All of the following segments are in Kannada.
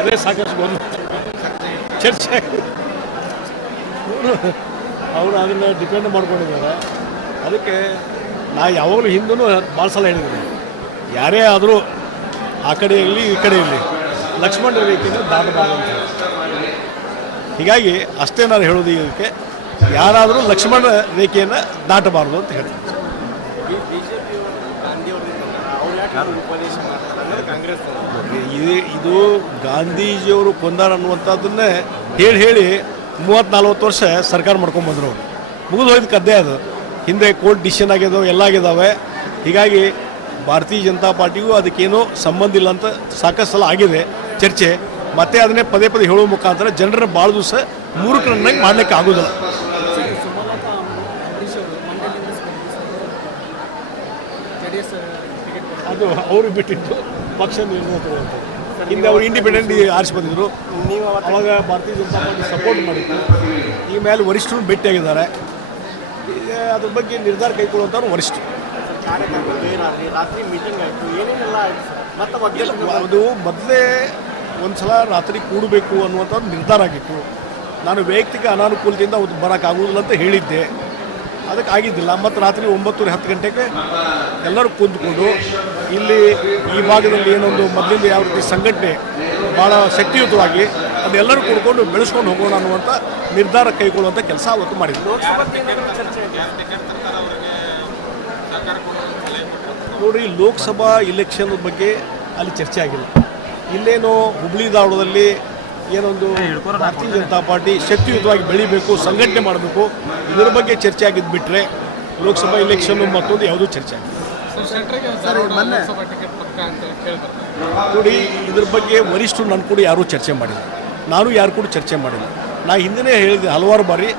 ಅದೇ ಸಾಕಷ್ಟು ಗೊಂದಲ ಚರ್ಚೆ ಅವರು ಅದನ್ನು ಡಿಪೆಂಡ್ ಮಾಡ್ಕೊಂಡಿದ್ದಾರೆ. ಅದಕ್ಕೆ ನಾ ಯಾವಾಗಲೂ ಹಿಂದೂ ಭಾಳ ಸಲ ಹೇಳಿದ್ದೀನಿ, ಯಾರೇ ಆದರೂ ಆ ಕಡೆ ಇರಲಿ ಈ ಕಡೆ ಇರಲಿ ಲಕ್ಷ್ಮಣ ರೇಖೆಯಿಂದ ದಾಟಬಾರ್ದು ಅಂತ ಹೇಳಿ. ಹೀಗಾಗಿ ಅಷ್ಟೇ ನಾನು ಹೇಳೋದು, ಇದಕ್ಕೆ ಯಾರಾದರೂ ಲಕ್ಷ್ಮಣ ರೇಖೆಯನ್ನು ದಾಟಬಾರ್ದು ಅಂತ ಹೇಳ್ತೀನಿ. ಇದು ಗಾಂಧೀಜಿಯವರು ಕೊಂದಾರ ಅನ್ನುವಂಥದ್ದನ್ನೇ ಹೇಳಿ 30-40 ವರ್ಷ ಸರ್ಕಾರ ಮಾಡ್ಕೊಂಡ್ಬಂದ್ರು. ಅವರು ಮುಗಿದು ಹೋಯ್ತು ಕದ್ದೆ. ಅದು ಹಿಂದೆ ಕೋರ್ಟ್ ಡಿಸಿಷನ್ ಆಗಿದ್ದಾವೆ, ಎಲ್ಲ ಆಗಿದ್ದಾವೆ. ಹೀಗಾಗಿ ಭಾರತೀಯ ಜನತಾ ಪಾರ್ಟಿಗೂ ಅದಕ್ಕೇನೂ ಸಂಬಂಧ ಇಲ್ಲ ಅಂತ ಸಾಕಷ್ಟು ಸಲ ಆಗಿದೆ ಚರ್ಚೆ. ಮತ್ತೆ ಅದನ್ನೇ ಪದೇ ಹೇಳುವ ಮುಖಾಂತರ ಜನರನ್ನ ಭಾಳ ದಿವಸ ಮೂರ್ಖರನ್ನಾಗಿ ಮಾಡಲಿಕ್ಕೆ ಆಗೋದಿಲ್ಲ. ಅದು ಅವರು ಬಿಟ್ಟಿದ್ದು ಪಕ್ಷ ನಿರ್ಣಯ ಅಂತ. ಹಿಂದೆ ಅವರು ಇಂಡಿಪೆಂಡೆಂಟ್ ಆರಿಸಿ ಬಂದಿದ್ರು, ಅವಾಗ ಭಾರತೀಯ ಜನತಾ ಪಾರ್ಟಿ ಸಪೋರ್ಟ್ ಮಾಡಿತ್ತು. ಈ ಮೇಲೆ ವರಿಷ್ಠರು ಭೇಟಿಯಾಗಿದ್ದಾರೆ. ಈಗ ಅದ್ರ ಬಗ್ಗೆ ನಿರ್ಧಾರ ಕೈಗೊಳ್ಳುವಂಥವ್ರು ವರಿಷ್ಠರು. ಅದು ಮೊದಲೇ ಒಂದು ಸಲ ರಾತ್ರಿ ಕೂಡಬೇಕು ಅನ್ನುವಂಥದ್ದು ನಿರ್ಧಾರ ಆಗಿತ್ತು. ನಾನು ವೈಯಕ್ತಿಕ ಅನಾನುಕೂಲದಿಂದ ಬರೋಕ್ಕಾಗೋದಿಲ್ಲ ಅಂತ ಹೇಳಿದ್ದೆ, ಅದಕ್ಕೆ ಆಗಿದ್ದಿಲ್ಲ. ಮತ್ತು ರಾತ್ರಿ 9-10 ಗಂಟೆಗೆ ಎಲ್ಲರೂ ಕುಂತ್ಕೊಂಡು ಇಲ್ಲಿ ಈ ಭಾಗದಲ್ಲಿ ಏನೊಂದು ಮೊದಲಿಂದ ಯಾವ ರೀತಿ ಸಂಘಟನೆ ಭಾಳ ಶಕ್ತಿಯುತವಾಗಿ ಅದೆಲ್ಲರೂ ಕೂಡ್ಕೊಂಡು ಬೆಳೆಸ್ಕೊಂಡು ಹೋಗೋಣ ಅನ್ನುವಂಥ ನಿರ್ಧಾರ ಕೈಗೊಳ್ಳುವಂಥ ಕೆಲಸ ಅವತ್ತು ಮಾಡಿದ್ವಿ. ನೋಡಿರಿ, ಲೋಕಸಭಾ ಇಲೆಕ್ಷನ್ ಬಗ್ಗೆ ಅಲ್ಲಿ ಚರ್ಚೆ ಆಗಿಲ್ಲ. ಇಲ್ಲೇನೋ ಹುಬ್ಳಿ ಧಾರವಾಡದಲ್ಲಿ ಏನೊಂದು ಭಾರತೀಯ ಜನತಾ ಪಾರ್ಟಿ ಶಕ್ತಿಯುತವಾಗಿ ಬೆಳಿಬೇಕು, ಸಂಘಟನೆ ಮಾಡಬೇಕು, ಇದರ ಬಗ್ಗೆ ಚರ್ಚೆ ಆಗಿದ್ದು ಬಿಟ್ಟರೆ ಲೋಕಸಭಾ ಇಲೆಕ್ಷನ್ ಮತ್ತೊಂದು ಯಾವುದೂ ಚರ್ಚೆ ಆಗಿಲ್ಲ. ನೋಡಿ, ಇದ್ರ ಬಗ್ಗೆ ವರಿಷ್ಠರು ನನ್ನ ಕೂಡ ಯಾರೂ ಚರ್ಚೆ ಮಾಡಿಲ್ಲ, ನಾನು ಯಾರು ಕೂಡ ಚರ್ಚೆ ಮಾಡಿಲ್ಲ. ನಾ ಹಿಂದಿನೇ ಹೇಳಿದೆ ಹಲವಾರು ಬಾರಿ,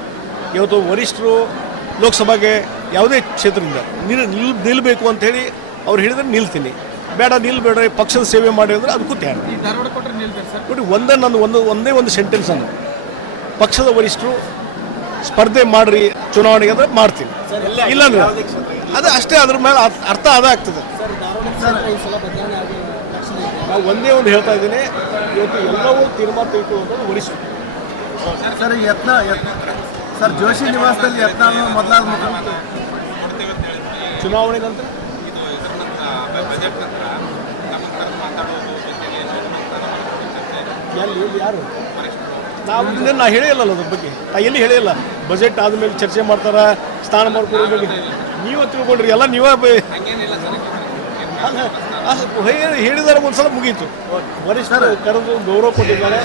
ಇವತ್ತು ವರಿಷ್ಠರು ಲೋಕಸಭೆಗೆ ಯಾವುದೇ ಕ್ಷೇತ್ರದಿಂದ ನಿಲ್ಲಬೇಕು ಅಂಥೇಳಿ ಅವ್ರು ಹೇಳಿದ್ರೆ ನಿಲ್ತೀನಿ, ಬೇಡ ನಿಲ್ಬೇಡ್ರಿ ಪಕ್ಷದ ಸೇವೆ ಮಾಡಿ ಅಂದರೆ ಅದಕ್ಕೂ ತಯಾರು. ನೋಡಿ, ಒಂದೇ ಒಂದು ಸೆಂಟೆನ್ಸ್ ಅನ್ನು ಪಕ್ಷದ ವರಿಷ್ಠರು ಸ್ಪರ್ಧೆ ಮಾಡ್ರಿ ಚುನಾವಣೆಗೆ ಅಂದರೆ ಮಾಡ್ತೀನಿ, ಇಲ್ಲಾಂದ್ರೆ ಅದು ಅಷ್ಟೇ. ಅದ್ರ ಮೇಲೆ ಅರ್ಥ ಅದಾಗ್ತದೆ. ನಾವು ಒಂದೇ ಒಂದು ಹೇಳ್ತಾ ಇದ್ದೀನಿ, ಇವತ್ತು ಎಲ್ಲವೂ ತೀರ್ಮಾನ ತೆಗೆದುಕೊಳ್ಳುವಂಥದ್ದು ವರಿಷ್ಠರು. ಸರ್ ಜೋಶಿ ನಿವಾಸದಲ್ಲಿ ಯತ್ನಾಳ್ ಮೊದಲಾದ ಚುನಾವಣೆ ನಂತರ ಯಾರು ನಾ ಹೇಳಿಲ್ಲ ಅದ್ರ ಬಗ್ಗೆ, ನಾ ಎಲ್ಲಿ ಹೇಳಿಲ್ಲ. ಬಜೆಟ್ ಆದಮೇಲೆ ಚರ್ಚೆ ಮಾಡ್ತಾರ, ಸ್ಥಾನ ಮಾಡ್ಕೊಳ್ಳೋ ನೀವೇ ತಿಳ್ಕೊಂಡ್ರಿ, ಎಲ್ಲ ನೀವೇ ಹೇಳಿದಾರೆ. ಒಂದ್ಸಲ ಮುಗೀತು, ವರಿಷ್ಠರು ಕರೆದು ಗೌರವ ಕೊಟ್ಟಿದ್ದಾರೆ,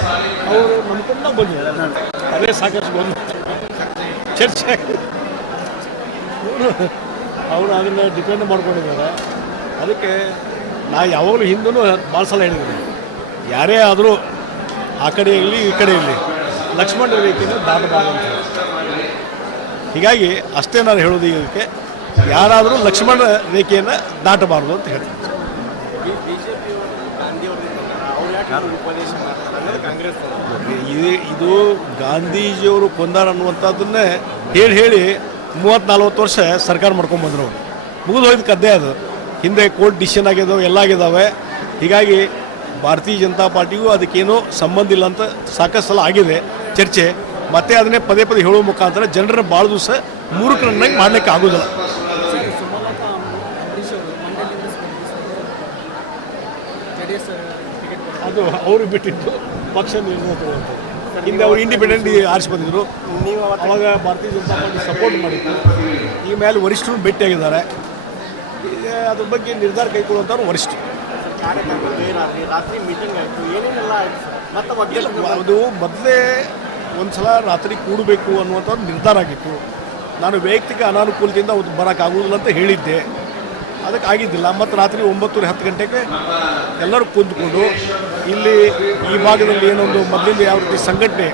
ಅವರು ನಂಬ್ಕೊಂಡು ನಾವು ಬಂದಿದ್ದಾರೆ. ಅದೇ ಸಾಕಷ್ಟು ಗೊಂದಲ ಚರ್ಚೆ ಅವರು ಅದನ್ನು ಡಿಪೆಂಡ್ ಮಾಡ್ಕೊಂಡಿದ್ದಾರೆ. ಅದಕ್ಕೆ ನಾ ಯಾವಾಗಲೂ ಹಿಂದೂ ಭಾಳ ಸಲ ಹೇಳಿದ್ದೀನಿ, ಯಾರೇ ಆದರೂ ಆ ಕಡೆ ಇರಲಿ ಈ ಕಡೆ ಇರಲಿ ಲಕ್ಷ್ಮಣ ರೇಖೆಯಿಂದ ದಾಟಬಾರ್ದು ಅಂತ ಹೇಳಿ. ಹೀಗಾಗಿ ಅಷ್ಟೇ ನಾನು ಹೇಳೋದು, ಇದಕ್ಕೆ ಯಾರಾದರೂ ಲಕ್ಷ್ಮಣ ರೇಖೆಯನ್ನು ದಾಟಬಾರ್ದು ಅಂತ ಹೇಳ್ತೀನಿ. ಇದು ಗಾಂಧೀಜಿಯವರು ಕೊಂದಾರ ಅನ್ನುವಂಥದ್ದನ್ನೇ ಹೇಳಿ 30-40 ವರ್ಷ ಸರ್ಕಾರ ಮಾಡ್ಕೊಂಡ್ಬಂದ್ರು. ಅವರು ಮುಗಿದು ಹೋಯ್ತು ಕದ್ದೆ. ಅದು ಹಿಂದೆ ಕೋರ್ಟ್ ಡಿಸಿಷನ್ ಆಗಿದ್ದಾವೆ, ಎಲ್ಲ ಆಗಿದ್ದಾವೆ. ಹೀಗಾಗಿ ಭಾರತೀಯ ಜನತಾ ಪಾರ್ಟಿಗೂ ಅದಕ್ಕೇನೂ ಸಂಬಂಧ ಇಲ್ಲ ಅಂತ ಸಾಕಷ್ಟು ಸಲ ಆಗಿದೆ ಚರ್ಚೆ. ಮತ್ತೆ ಅದನ್ನೇ ಪದೇ ಹೇಳುವ ಮುಖಾಂತರ ಜನರನ್ನ ಭಾಳ ದಿವಸ ಮೂರ್ಖರನ್ನಾಗಿ ಮಾಡಲಿಕ್ಕೆ ಆಗೋದಿಲ್ಲ. ಅದು ಅವರು ಬಿಟ್ಟಿದ್ದು ಪಕ್ಷ ನಿರ್ಣಯ ಅಂತ. ಹಿಂದೆ ಅವರು ಇಂಡಿಪೆಂಡೆಂಟ್ ಆರಿಸಿ ಬಂದಿದ್ರು, ಅವಾಗ ಭಾರತೀಯ ಜನತಾ ಪಾರ್ಟಿ ಸಪೋರ್ಟ್ ಮಾಡಿತ್ತು. ಈ ಮೇಲೆ ವರಿಷ್ಠರು ಭೇಟಿಯಾಗಿದ್ದಾರೆ. ಈಗ ಅದ್ರ ಬಗ್ಗೆ ನಿರ್ಧಾರ ಕೈಗೊಳ್ಳುವಂಥವ್ರು ವರಿಷ್ಠರು. ಅದು ಮೊದಲೇ ಒಂದು ಸಲ ರಾತ್ರಿ ಕೂಡಬೇಕು ಅನ್ನುವಂಥದ್ದು ನಿರ್ಧಾರ ಆಗಿತ್ತು. ನಾನು ವೈಯಕ್ತಿಕ ಅನಾನುಕೂಲದಿಂದ ಬರೋಕ್ಕಾಗೋದಿಲ್ಲ ಅಂತ ಹೇಳಿದ್ದೆ, ಅದಕ್ಕೆ ಆಗಿದ್ದಿಲ್ಲ. ಮತ್ತು ರಾತ್ರಿ 9-10 ಗಂಟೆಗೆ ಎಲ್ಲರೂ ಕುಂತ್ಕೊಂಡು ಇಲ್ಲಿ ಈ ಭಾಗದಲ್ಲಿ ಏನೊಂದು ಮೊದಲಿಂದ ಯಾವ ರೀತಿ ಸಂಘಟನೆ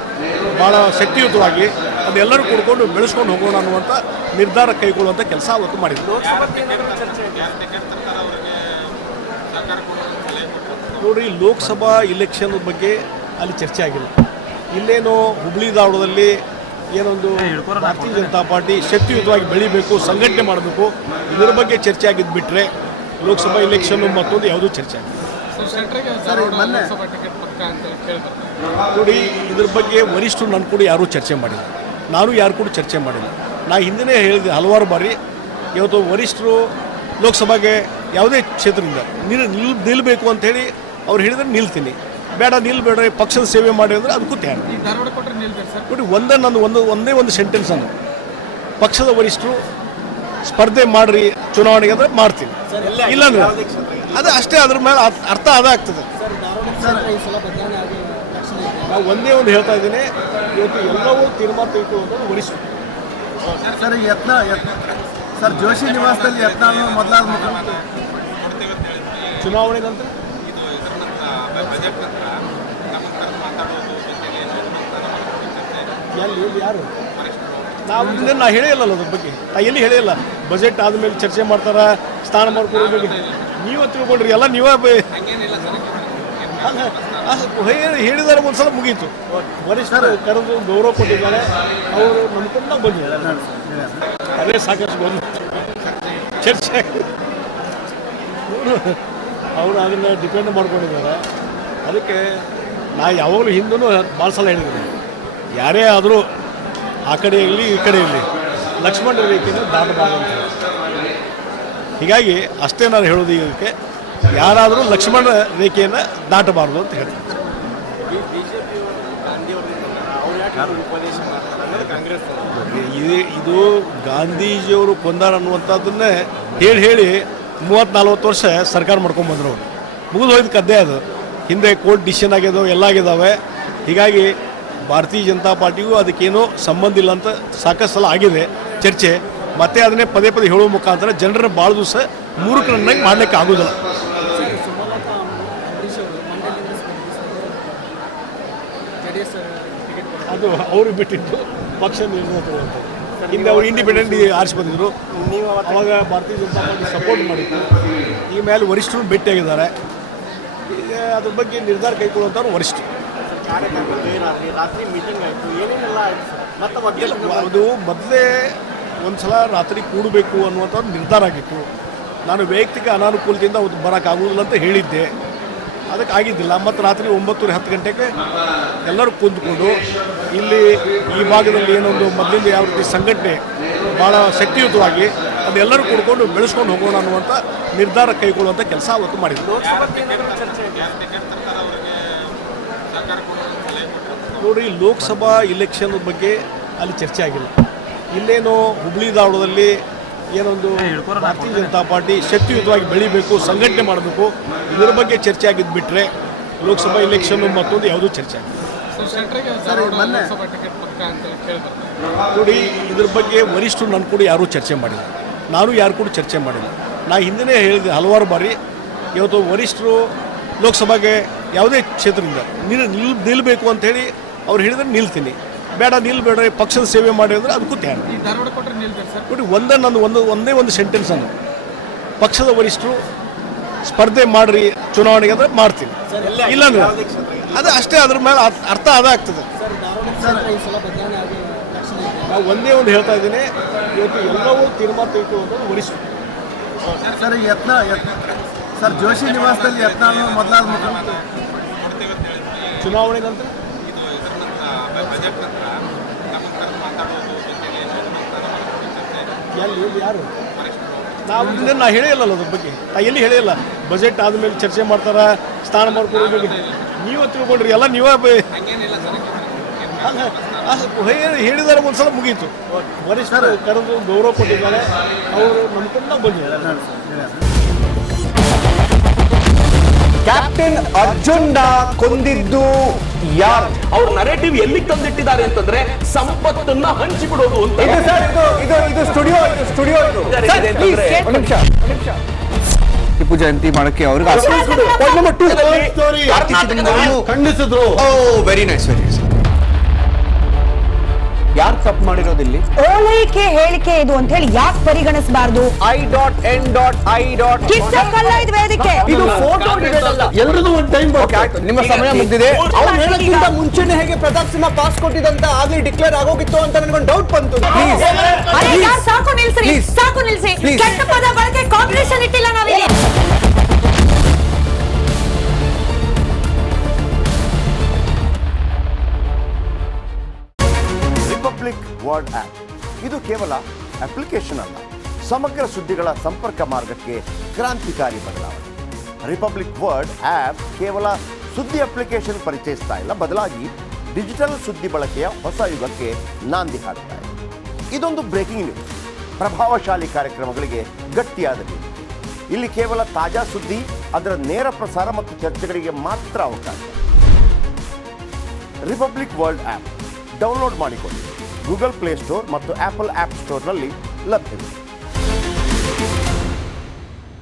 ಭಾಳ ಶಕ್ತಿಯುತವಾಗಿ ಅದೆಲ್ಲರೂ ಕೂಡ್ಕೊಂಡು ಬೆಳೆಸ್ಕೊಂಡು ಹೋಗೋಣ ಅನ್ನುವಂಥ ನಿರ್ಧಾರ ಕೈಗೊಳ್ಳುವಂಥ ಕೆಲಸ ಅವತ್ತು ಮಾಡಿದ್ವಿ. ನೋಡಿರಿ, ಲೋಕಸಭಾ ಇಲೆಕ್ಷನ್ ಬಗ್ಗೆ ಅಲ್ಲಿ ಚರ್ಚೆ ಆಗಿಲ್ಲ. ಇಲ್ಲೇನೋ ಹುಬ್ಳಿ ಧಾರವಾಡದಲ್ಲಿ ಏನೊಂದು ಭಾರತೀಯ ಜನತಾ ಪಾರ್ಟಿ ಶಕ್ತಿಯುತವಾಗಿ ಬೆಳಿಬೇಕು, ಸಂಘಟನೆ ಮಾಡಬೇಕು, ಇದರ ಬಗ್ಗೆ ಚರ್ಚೆ ಆಗಿದ್ದು ಬಿಟ್ಟರೆ ಲೋಕಸಭಾ ಇಲೆಕ್ಷನ್ ಮತ್ತೊಂದು ಯಾವುದೂ ಚರ್ಚೆ ಆಗಿಲ್ಲ. ಅಂತ ಕೇಳ್ತಾರೆ. ನೋಡಿ, ಇದ್ರ ಬಗ್ಗೆ ವರಿಷ್ಠರು ನನ್ನ ಕೂಡ ಯಾರೂ ಚರ್ಚೆ ಮಾಡಿಲ್ಲ, ನಾನು ಯಾರು ಕೂಡ ಚರ್ಚೆ ಮಾಡಿಲ್ಲ. ನಾ ಹಿಂದಿನೇ ಹೇಳಿದೆ ಹಲವಾರು ಬಾರಿ, ಇವತ್ತು ವರಿಷ್ಠರು ಲೋಕಸಭೆಗೆ ಯಾವುದೇ ಕ್ಷೇತ್ರದಿಂದ ನಿಲ್ಲಬೇಕು ಅಂಥೇಳಿ ಅವ್ರು ಹೇಳಿದ್ರೆ ನಿಲ್ತೀನಿ, ಬೇಡ ನಿಲ್ಬೇಡ ಪಕ್ಷದ ಸೇವೆ ಮಾಡಿ ಅಂದರೆ ಅದಕ್ಕೂ ತಯಾರು. ಈ ಧಾರವಾಡ ಕೊಟ್ಟರೆ ನಿಲ್ತಾರೆ ಸರ್. ನೋಡಿ, ಒಂದೇ ಒಂದು ಸೆಂಟೆನ್ಸ್ ಅನ್ನು ಪಕ್ಷದ ವರಿಷ್ಠರು ಸ್ಪರ್ಧೆ ಮಾಡ್ರಿ ಚುನಾವಣೆಗೆ ಅಂದರೆ ಮಾಡ್ತೀನಿ, ಇಲ್ಲಾಂದ್ರೆ ಅದು ಅಷ್ಟೇ. ಅದ್ರ ಮೇಲೆ ಅರ್ಥ ಅದಾಗ್ತದೆ. ನಾವು ಒಂದೇ ಒಂದು ಹೇಳ್ತಾ ಇದ್ದೀನಿ, ಇವತ್ತು ಎಲ್ಲವೂ ತೀರ್ಮಾನ ತೆಗೆದುಕೊಳ್ಳುವಂಥದ್ದು ವರಿಷ್ಠರು. ಸರ್ ಸರ್ ಜೋಶಿ ನಿವಾಸದಲ್ಲಿ ಯತ್ನಾಳ್ ಮೊದಲಾದ ಚುನಾವಣೆ ನಂತರ ಎಲ್ಲಿ ಯಾರು ನಾ ಹೇಳೇ ಇಲ್ಲ ಅದ್ರ ಬಗ್ಗೆ. ನಾ ಎಲ್ಲಿ ಹೇಳಿಲ್ಲ. ಬಜೆಟ್ ಆದಮೇಲೆ ಚರ್ಚೆ ಮಾಡ್ತಾರ, ಸ್ಥಾನ ಮಾಡ್ಕೊಳ್ಳೋದು ನೀವೇ ತಿಳ್ಕೊಂಡ್ರಿ, ಎಲ್ಲ ನೀವೇ ಹೇಳಿದಾರೆ. ಒಂದ್ಸಲ ಮುಗೀತು. ವರಿಷ್ಠರು ಕರೆದು ಗೌರವ ಕೊಟ್ಟಿದ್ದಾರೆ, ಅವರು ನಂಬ್ಕೊಂಡು ನಾವು ಬಂದಿದ್ದಾರೆ. ಅದೇ ಸಾಕಷ್ಟು ಬಂದು ಚರ್ಚೆ ಅವರು ಅದನ್ನು ಡಿಪೆಂಡ್ ಮಾಡ್ಕೊಂಡಿದ್ದಾರೆ. ಅದಕ್ಕೆ ನಾ ಯಾವಾಗಲೂ ಹಿಂದೂ ಭಾಳ ಸಲ ಹೇಳಿದ್ದೀನಿ, ಯಾರೇ ಆದರೂ ಆ ಕಡೆ ಇರಲಿ ಈ ಕಡೆ ಇರಲಿ ಲಕ್ಷ್ಮಣ ರೇಖೆಯನ್ನು ದಾಟಬಾರ್ದು ಅಂತ. ಹೀಗಾಗಿ ಅಷ್ಟೇ ನಾನು ಹೇಳೋದು, ಇದಕ್ಕೆ ಯಾರಾದರೂ ಲಕ್ಷ್ಮಣ ರೇಖೆಯನ್ನು ದಾಟಬಾರ್ದು ಅಂತ ಹೇಳ್ತೀನಿ. ಇದು ಗಾಂಧೀಜಿಯವರು ಕೊಂದಾರ ಅನ್ನುವಂಥದ್ದನ್ನೇ ಹೇಳಿ 30-40 ವರ್ಷ ಸರ್ಕಾರ ಮಾಡ್ಕೊಂಡು ಬಂದರು. ಅವರು ಮುಗಿದು ಹೋಯ್ತು ಕದ್ದೆ. ಅದು ಹಿಂದೆ ಕೋರ್ಟ್ ಡಿಸಿಷನ್ ಆಗಿದ್ದಾವೆ, ಎಲ್ಲ ಆಗಿದ್ದಾವೆ. ಹೀಗಾಗಿ ಭಾರತೀಯ ಜನತಾ ಪಾರ್ಟಿಗೂ ಅದಕ್ಕೇನೋ ಸಂಬಂಧ ಇಲ್ಲ ಅಂತ ಸಾಕಷ್ಟು ಸಲ ಆಗಿದೆ ಚರ್ಚೆ. ಮತ್ತೆ ಅದನ್ನೇ ಪದೇ ಹೇಳುವ ಮುಖಾಂತರ ಜನರನ್ನ ಭಾಳ ದಿವಸ ಮೂರ್ಖರನ್ನಾಗಿ ಮಾಡಲಿಕ್ಕೆ ಆಗೋದಿಲ್ಲ. ಅದು ಅವ್ರಿಗೆ ಬಿಟ್ಟಿದ್ದು ಪಕ್ಷ ನಿರ್ಣಯ ತಗೊಳ್ತಾರೆ. ಹಿಂದೆ ಅವರು ಇಂಡಿಪೆಂಡೆಂಟ್ ಆರಿಸಿ ಬಂದಿದ್ರು, ಅವಾಗ ಭಾರತೀಯ ಜನತಾ ಪಾರ್ಟಿ ಸಪೋರ್ಟ್ ಮಾಡಿತ್ತು. ಈ ಮೇಲೆ ವರಿಷ್ಠರು ಭೇಟಿಯಾಗಿದ್ದಾರೆ. ಈಗ ಅದ್ರ ಬಗ್ಗೆ ನಿರ್ಧಾರ ಕೈಗೊಳ್ಳುವಂಥವ್ರು ವರಿಷ್ಠರು. ಅದು ಮೊದಲೇ ಒಂದು ಸಲ ರಾತ್ರಿ ಕೂಡಬೇಕು ಅನ್ನುವಂಥದ್ದು ನಿರ್ಧಾರ ಆಗಿತ್ತು. ನಾನು ವೈಯಕ್ತಿಕ ಅನಾನುಕೂಲದಿಂದ ಬರೋಕ್ಕಾಗೋದಿಲ್ಲ ಅಂತ ಹೇಳಿದ್ದೆ, ಅದಕ್ಕೆ ಆಗಿದ್ದಿಲ್ಲ. ಮತ್ತು ರಾತ್ರಿ 9-10 ಗಂಟೆಗೆ ಎಲ್ಲರೂ ಕುಂತ್ಕೊಂಡು ಇಲ್ಲಿ ಈ ಭಾಗದಲ್ಲಿ ಏನೊಂದು ಮೊದಲಿಂದ ಯಾವ ರೀತಿ ಸಂಘಟನೆ ಭಾಳ ಶಕ್ತಿಯುತವಾಗಿ ಅದೆಲ್ಲರೂ ಕೂಡ್ಕೊಂಡು ಬೆಳೆಸ್ಕೊಂಡು ಹೋಗೋಣ ಅನ್ನುವಂಥ ನಿರ್ಧಾರ ಕೈಗೊಳ್ಳುವಂಥ ಕೆಲಸ ಅವತ್ತು ಮಾಡಿದ್ವಿ. ನೋಡಿ, ಲೋಕಸಭಾ ಇಲೆಕ್ಷನ್ ಬಗ್ಗೆ ಅಲ್ಲಿ ಚರ್ಚೆ ಆಗಿಲ್ಲ. ಇಲ್ಲೇನೋ ಹುಬ್ಳಿ ಧಾರವಾಡದಲ್ಲಿ ಏನೊಂದು ಭಾರತೀಯ ಜನತಾ ಪಾರ್ಟಿ ಶಕ್ತಿಯುತವಾಗಿ ಬೆಳಿಬೇಕು, ಸಂಘಟನೆ ಮಾಡಬೇಕು, ಇದರ ಬಗ್ಗೆ ಚರ್ಚೆ ಆಗಿದ್ದು ಬಿಟ್ಟರೆ ಲೋಕಸಭಾ ಇಲೆಕ್ಷನ್ನು ಮತ್ತೊಂದು ಯಾವುದೂ ಚರ್ಚೆ ಆಗಿಲ್ಲ. ನೋಡಿ, ಇದ್ರ ಬಗ್ಗೆ ವರಿಷ್ಠರು ನನ್ನ ಕೂಡ ಯಾರೂ ಚರ್ಚೆ ಮಾಡಿಲ್ಲ, ನಾನು ಯಾರು ಕೂಡ ಚರ್ಚೆ ಮಾಡಿಲ್ಲ. ನಾ ಹಿಂದಿನೇ ಹೇಳಿದೆ ಹಲವಾರು ಬಾರಿ, ಇವತ್ತು ವರಿಷ್ಠರು ಲೋಕಸಭೆಗೆ ಯಾವುದೇ ಕ್ಷೇತ್ರದಿಂದ ನಿಲ್ಲಬೇಕು ಅಂಥೇಳಿ ಅವ್ರು ಹೇಳಿದ್ರೆ ನಿಲ್ತೀನಿ, ಬೇಡ ನಿಲ್ಬೇಡ ಪಕ್ಷದ ಸೇವೆ ಮಾಡಿ ಅಂದರೆ ಅದಕ್ಕೂ ತಯಾರು. ಈ ಧಾರವಾಡ ಕೊಟ್ಟರೆ ನಿಲ್ತಾರೆ ಸರ್. ನೋಡಿ, ಒಂದೇ ಒಂದು ಸೆಂಟೆನ್ಸ್ ಅನ್ನು ಪಕ್ಷದ ವರಿಷ್ಠರು ಸ್ಪರ್ಧೆ ಮಾಡ್ರಿ ಚುನಾವಣೆಗೆ ಅಂದರೆ ಮಾಡ್ತೀನಿ, ಇಲ್ಲಾಂದ್ರೆ ಅದು ಅಷ್ಟೇ. ಅದ್ರ ಮೇಲೆ ಅರ್ಥ ಅದಾಗ್ತದೆ. ನಾವು ಒಂದೇ ಒಂದು ಹೇಳ್ತಾ ಇದ್ದೀನಿ, ಇವತ್ತು ಎಲ್ಲವೂ ತೀರ್ಮಾನ ತೆಗೆದುಕೊಳ್ಳುವಂಥದ್ದು ವರಿಷ್ಠರು. ಸರ್ ಜೋಶಿ ನಿವಾಸದಲ್ಲಿ ಯತ್ನಾಳ್ ಮೊದಲಾದ ಚುನಾವಣೆ ನಂತರ ಎಲ್ಲಿ ಯಾರು ನಾ ಹೇಳೇ ಇಲ್ಲ ಅದ್ರ ಬಗ್ಗೆ. ನಾ ಎಲ್ಲಿ ಹೇಳಿಲ್ಲ. ಬಜೆಟ್ ಆದಮೇಲೆ ಚರ್ಚೆ ಮಾಡ್ತಾರ, ಸ್ಥಾನ ಮಾಡ್ಕೊಳ್ಳೋದು ನೀವೇ ತಿಳ್ಕೊಂಡ್ರಿ, ಎಲ್ಲ ನೀವೇ ಹೇಳಿದಾರೆ. ಒಂದ್ಸಲ ಮುಗೀತು. ವರಿಷ್ಠರು ಕರೆದು ಗೌರವ ಕೊಟ್ಟಿದ್ದಾರೆ, ಅವರು ನಂಬ್ಕೊಂಡು ನಾವು ಬಂದಿದ್ದಾರೆ. ಕ್ಯಾಪ್ಟನ್ ಅರ್ಜುನ್ನ ಕೊಂದಿದ್ದು ಯಾರು? ಅವ್ರ ನರೇಟಿವ್ ಎಲ್ಲಿ ತಂದಿಟ್ಟಿದ್ದಾರೆ ಅಂತಂದ್ರೆ ಸಂಪತ್ತನ್ನ ಹಂಚಿಬಿಡೋದು ಅಂತ. ಇದು ಸ್ಟುಡಿಯೋ ಟಿಪ್ಪು ಜಯಂತಿ ಮಾಡಕ್ಕೆ ಅವ್ರಿಗೆ ಖಂಡಿಸಿದ್ರು. Very nice. ಯಾರು ತಪ್ಪು ಮಾಡಿರೋದಿಲ್ಲಿ? ಓಲೈಕೆ ಹೇಳಿಕೆ ಇದು ಅಂತ ಹೇಳಿ ಯಾಕೆ ಪರಿಗಣಿಸಬಾರದು? I.N.I. ಇದು ವೇದಿಕೆ, ಇದು ಫೋಟೋ ಎಲ್ರಿಗೂ ಒಂದು ಟೈಮ್ ನಿಮ್ಮ ಸಮಯ ಮುಗಿದಿದೆ. ಅವ್ರು ಹೇಳೋಕ್ಕಿಂತ ಮುಂಚೆನೆ ಹೇಗೆ ಪ್ರತಾಪ್ ಸಿಂಹ ಪಾಸ್ ಕೊಟ್ಟಿದಂತ ಆಗ್ಲಿ ಡಿಕ್ಲೇರ್ ಆಗೋಗಿತ್ತು ಅಂತ ನನಗೊಂದು ಡೌಟ್ ಬಂತು. ಸಾಕು ನಿಲ್ಸಿ, ಸಾಕು ನಿಲ್ಸಿ. ಕೆಟ್ಟ ಪದ ಬಳಕೆ ಕಾಂಪಿಟೇಷನ್ ಇಟ್ಟಿಲ್ಲ ನಾವಿಲ್ಲಿ. Word app. ಇದು ಕೇವಲ ಅಪ್ಲಿಕೇಶನ್ ಅಲ್ಲ, ಸಮಗ್ರ ಸುದ್ದಿಗಳ ಸಂಪರ್ಕ ಮಾರ್ಗಕ್ಕೆ ಕ್ರಾಂತಿಕಾರಿ ಬದಲಾವಣೆ. ರಿಪಬ್ಲಿಕ್ ವರ್ಡ್ ಆ್ಯಪ್ ಕೇವಲ ಸುದ್ದಿ ಅಪ್ಲಿಕೇಶನ್ ಪರಿಚಯಿಸ್ತಾ ಇಲ್ಲ, ಬದಲಾಗಿ ಡಿಜಿಟಲ್ ಸುದ್ದಿ ಬಳಕೆಯ ಹೊಸ ಯುಗಕ್ಕೆ ನಾಂದಿ ಹಾಡ್ತಾ ಇದೆ. ಇದೊಂದು ಬ್ರೇಕಿಂಗ್ ನ್ಯೂಸ್, ಪ್ರಭಾವಶಾಲಿ ಕಾರ್ಯಕ್ರಮಗಳಿಗೆ ಗಟ್ಟಿಯಾದ ವೇದಿಕೆ. ಇಲ್ಲಿ ಕೇವಲ ತಾಜಾ ಸುದ್ದಿ, ಅದರ ನೇರ ಪ್ರಸಾರ ಮತ್ತು ಚರ್ಚೆಗಳಿಗೆ ಮಾತ್ರ ಅವಕಾಶ. ರಿಪಬ್ಲಿಕ್ ವರ್ಲ್ಡ್ ಆ್ಯಪ್ ಡೌನ್ಲೋಡ್ ಮಾಡಿಕೊಳ್ಳಿ. ಗೂಗಲ್ ಪ್ಲೇಸ್ಟೋರ್ ಮತ್ತು ಆಪಲ್ ಆ್ಯಪ್ ಸ್ಟೋರ್ನಲ್ಲಿ ಲಭ್ಯವಿದೆ.